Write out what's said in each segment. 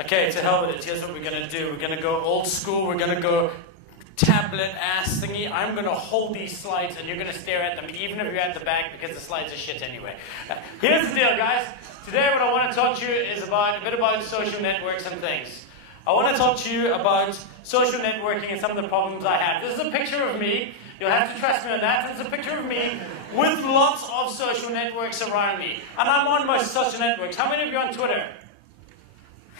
Okay, to hell with it. Here's what we're going to do. We're going to go old school. We're going to go tablet ass thingy. I'm going to hold these slides and you're going to stare at them even if you're at the back because the slides are shit anyway. Here's the deal, guys. Today what I want to talk to you is a bit about social networks and things. I want to talk to you about social networking and some of the problems I have. This is a picture of me. You'll have to trust me on that. This is a picture of me with lots of social networks around me. And I'm on most social networks. How many of you are on Twitter?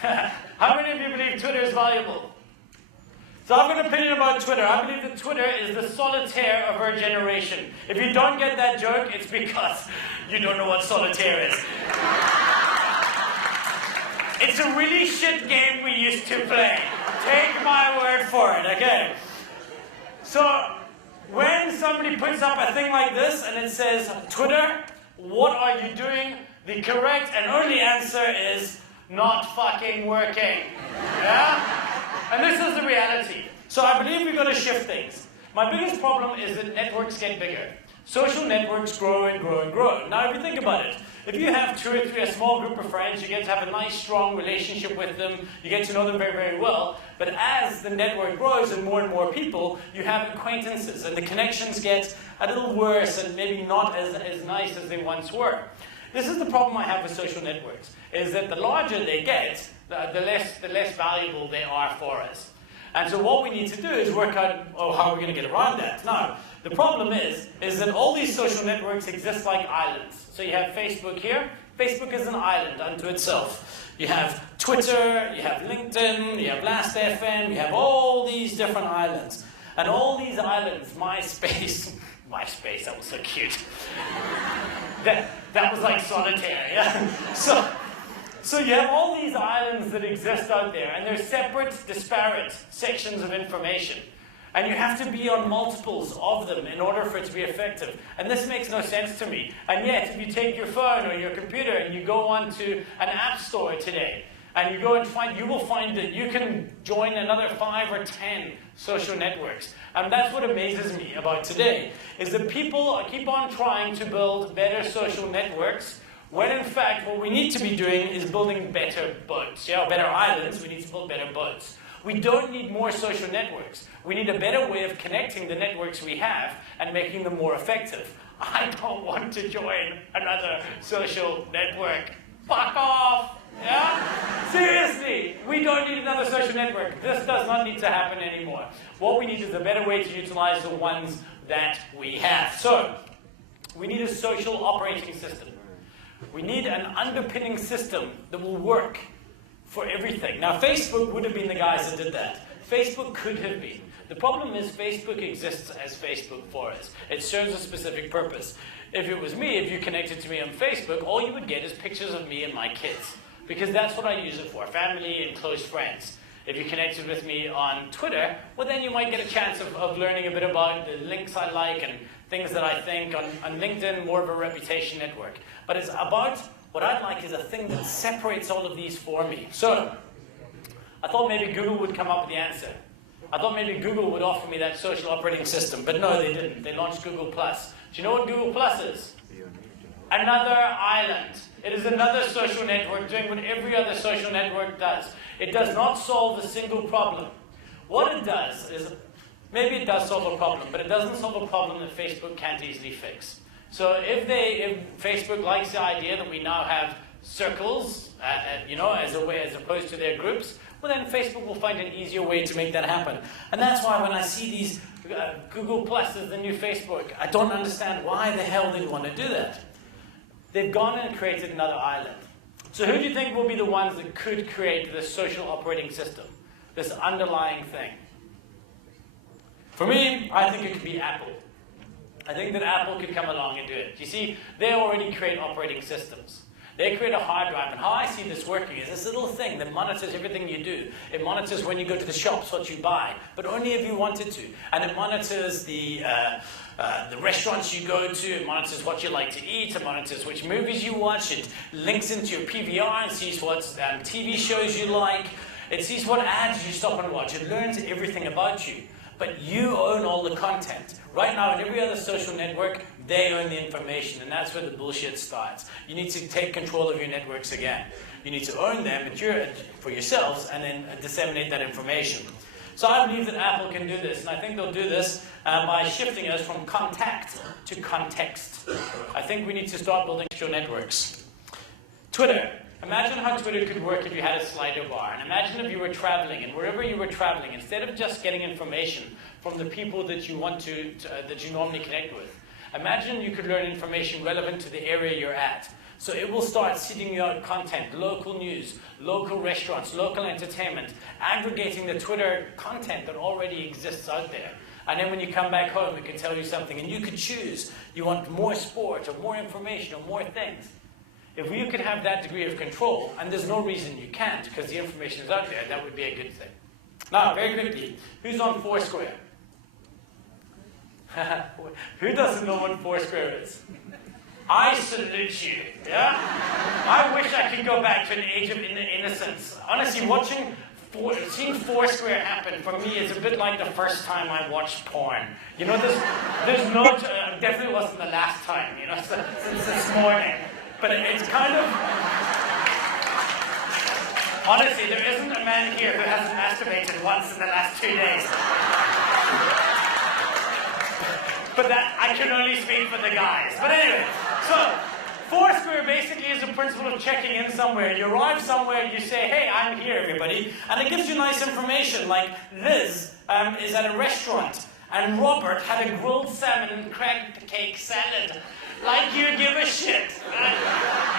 How many of you believe Twitter is valuable? So I've got an opinion about Twitter. I believe that Twitter is the solitaire of our generation. If you don't get that joke, it's because you don't know what solitaire is. It's a really shit game we used to play. Take my word for it, okay? So, when somebody puts up a thing like this and it says, Twitter, what are you doing? The correct and only answer is, not fucking working. Yeah? And this is the reality. So I believe we've got to shift things. My biggest problem is that networks get bigger. Social networks grow and grow and grow. Now if you think about it, if you have 2 or 3, a small group of friends, you get to have a nice, strong relationship with them, you get to know them very, very well, but as the network grows and more people, you have acquaintances, and the connections get a little worse and maybe not as nice as they once were. This is the problem I have with social networks, is that the larger they get, the less valuable they are for us. And so what we need to do is work out how we're going to get around that. Now, the problem is that all these social networks exist like islands. So you have Facebook here. Facebook is an island unto itself. You have Twitter, you have LinkedIn, you have Last.fm, you have all these different islands. And all these islands, MySpace, that was so cute. That was like solitaire, yeah? So you have all these islands that exist out there, and they're separate, disparate sections of information. And you have to be on multiples of them in order for it to be effective. And this makes no sense to me. And yet, if you take your phone or your computer and you go onto an app store today, and you go and you will find that you can join another 5 or 10 social networks. And that's what amazes me about today, is that people keep on trying to build better social networks, when in fact what we need to be doing is building better boats. Yeah, better islands, we need to build better boats. We don't need more social networks. We need a better way of connecting the networks we have and making them more effective. I don't want to join another social network. Fuck off! Yeah? Seriously, we don't need another social network. This does not need to happen anymore. What we need is a better way to utilize the ones that we have. So, we need a social operating system. We need an underpinning system that will work for everything. Now, Facebook would have been the guys that did that. Facebook could have been. The problem is Facebook exists as Facebook for us. It serves a specific purpose. If it was me, if you connected to me on Facebook, all you would get is pictures of me and my kids. Because that's what I use it for, family and close friends. If you connected with me on Twitter, well then you might get a chance of learning a bit about the links I like and things that I think. On LinkedIn, more of a reputation network. But it's about, what I'd like is a thing that separates all of these for me. So, I thought maybe Google would come up with the answer. I thought maybe Google would offer me that social operating system, but no, they didn't. They launched Google+. Do you know what Google+ is? Another island. It is another social network doing what every other social network does. It does not solve a single problem. What it does is, maybe it does solve a problem, but it doesn't solve a problem that Facebook can't easily fix. So if Facebook likes the idea that we now have circles, as opposed to their groups, well then Facebook will find an easier way to make that happen. And that's why when I see these Google Plus as the new Facebook, I don't understand why the hell they want to do that. They've gone and created another island. So who do you think will be the ones that could create this social operating system, this underlying thing? For me, I think it could be Apple. I think that Apple could come along and do it. You see, they already create operating systems. They create a hard drive, and how I see this working is this little thing that monitors everything you do. It monitors when you go to the shops what you buy, but only if you wanted to. And it monitors the restaurants you go to, it monitors what you like to eat, it monitors which movies you watch, it links into your PVR and sees what TV shows you like, it sees what ads you stop and watch, it learns everything about you. But you own all the content. Right now, in every other social network, they own the information, and that's where the bullshit starts. You need to take control of your networks again. You need to own them for yourselves and then disseminate that information. So I believe that Apple can do this, and I think they'll do this by shifting us from contact to context. I think we need to start building social networks. Twitter. Imagine how Twitter could work if you had a slider bar. And imagine if you were traveling, and wherever you were traveling, instead of just getting information from the people that you want that you normally connect with, imagine you could learn information relevant to the area you're at. So it will start seeding you out content, local news, local restaurants, local entertainment, aggregating the Twitter content that already exists out there. And then when you come back home, it can tell you something, and you could choose. You want more sport, or more information, or more things. If you could have that degree of control, and there's no reason you can't, because the information is out there, that would be a good thing. Now, very quickly, who's on Foursquare? Who doesn't know what Foursquare is? I salute you, yeah? I wish I could go back to an age of innocence. Honestly, seeing Foursquare happen for me is a bit like the first time I watched porn. You know, there's no, definitely wasn't the last time, you know, since this morning. But it's kind of, honestly, there isn't a man here who hasn't masturbated once in the last 2 days. But that, I can only speak for the guys. But anyway, so Foursquare basically is the principle of checking in somewhere. You arrive somewhere, you say, hey, I'm here, everybody. And it gives you nice information, like Liz is at a restaurant, and Robert had a grilled salmon and crab cake salad. Like you give a shit.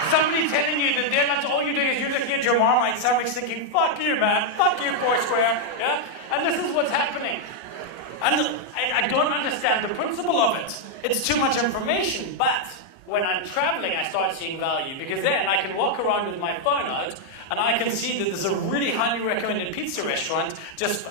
Somebody telling you that they're not, all you're doing is you're looking at your Marmite sandwich thinking, fuck you, man, fuck you, Foursquare. Yeah? And this is what's happening. And I don't understand the principle of it. It's too much information, but when I'm traveling, I start seeing value, because then I can walk around with my phone out, and I can see that there's a really highly recommended pizza restaurant just,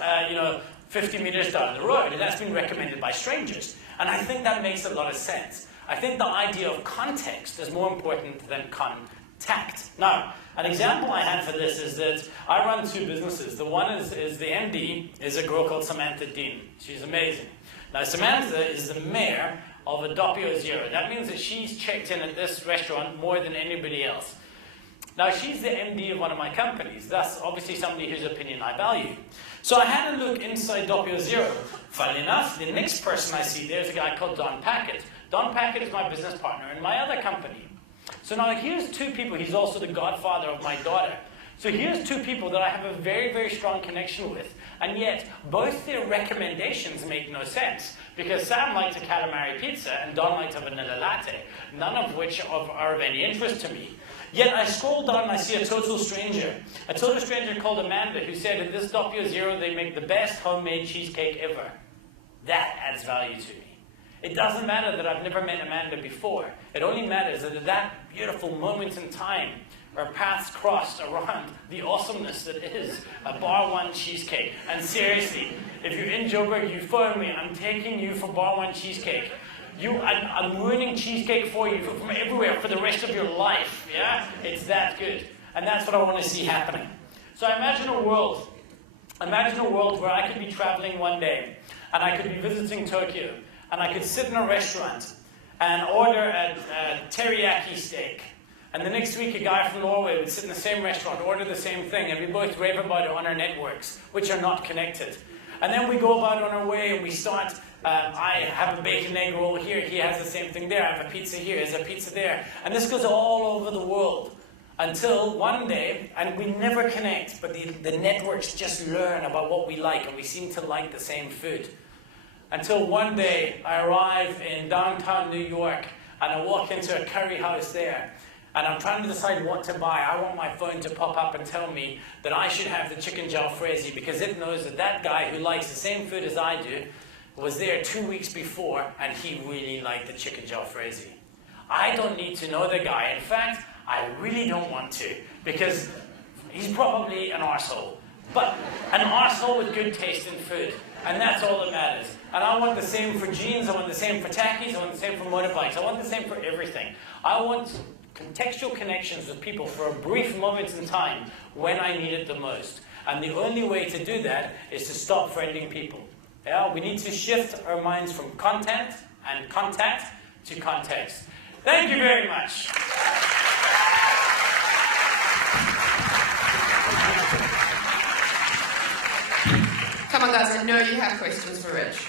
50 meters down the road, and that's been recommended by strangers. And I think that makes a lot of sense. I think the idea of context is more important than contact. Now, an example I had for this is that I run 2 businesses. The one is the MD is a girl called Samantha Dean. She's amazing. Now, Samantha is the mayor of Doppio Zero. That means that she's checked in at this restaurant more than anybody else. Now, she's the MD of one of my companies. That's obviously somebody whose opinion I value. So I had a look inside Doppio Zero. Funnily enough, the next person I see there is a guy called Don Packett. Don Packett is my business partner in my other company. So now here's 2 people. He's also the godfather of my daughter. So here's 2 people that I have a very, very strong connection with. And yet, both their recommendations make no sense. Because Sam likes a calamari pizza and Don likes a vanilla latte. None of which are of any interest to me. Yet I scroll down and I see a total stranger. A total stranger called Amanda, who said at this Doppio Zero they make the best homemade cheesecake ever. That adds value to me. It doesn't matter that I've never met Amanda before. It only matters that at that beautiful moment in time, our paths crossed around the awesomeness that is a Bar One cheesecake. And seriously, if you're in Joburg, you phone me. I'm taking you for Bar One cheesecake. I'm ruining cheesecake for you from everywhere for the rest of your life. Yeah, it's that good, and that's what I want to see happening. So imagine a world where I could be traveling one day, and I could be visiting Tokyo. And I could sit in a restaurant and order a teriyaki steak. And the next week, a guy from Norway would sit in the same restaurant, order the same thing, and we both rave about it on our networks, which are not connected. And then we go about on our way, and we start, I have a bacon egg roll here, he has the same thing there, I have a pizza here, there's a pizza there. And this goes all over the world. Until one day, and we never connect, but the networks just learn about what we like, and we seem to like the same food. Until one day, I arrive in downtown New York, and I walk into a curry house there, and I'm trying to decide what to buy. I want my phone to pop up and tell me that I should have the chicken jalfrezi, because it knows that that guy who likes the same food as I do was there 2 weeks before, and he really liked the chicken jalfrezi. I don't need to know the guy. In fact, I really don't want to, because he's probably an arsehole. But an arsehole with good taste in food. And that's all that matters. And I want the same for jeans, I want the same for tackies, I want the same for motorbikes, I want the same for everything. I want contextual connections with people for a brief moment in time when I need it the most. And the only way to do that is to stop friending people. Yeah? We need to shift our minds from content and contact to context. Thank you very much. Come on, guys, I know you have questions for Rich.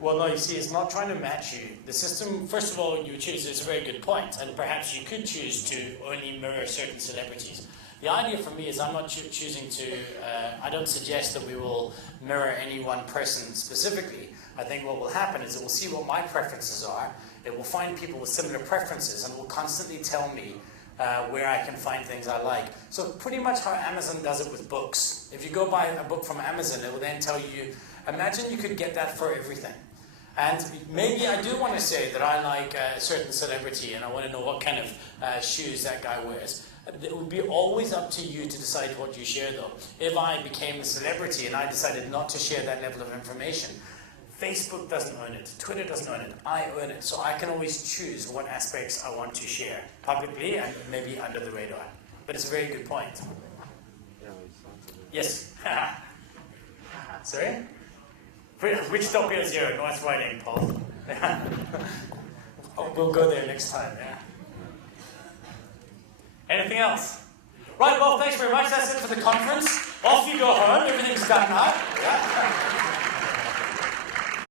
Well, no, you see, it's not trying to match you. The system, first of all, you choose is a very good point, and perhaps you could choose to only mirror certain celebrities. The idea for me is I'm not choosing to, I don't suggest that we will mirror any one person specifically. I think what will happen is it will see what my preferences are, it will find people with similar preferences, and it will constantly tell me where I can find things I like. So pretty much how Amazon does it with books. If you go buy a book from Amazon, it will then tell you, imagine you could get that for everything. And maybe I do want to say that I like a certain celebrity and I want to know what kind of shoes that guy wears. It would be always up to you to decide what you share, though. If I became a celebrity and I decided not to share that level of information, Facebook doesn't own it, Twitter doesn't own it, I own it. So I can always choose what aspects I want to share publicly and maybe under the radar. But it's a very good point. Yes? Sorry? Which topic is here? Nice writing, Paul. We'll go there next time, yeah. Anything else? Right, well, thanks very much. That's it for the conference. Off you go home. Everything's done now. Yeah.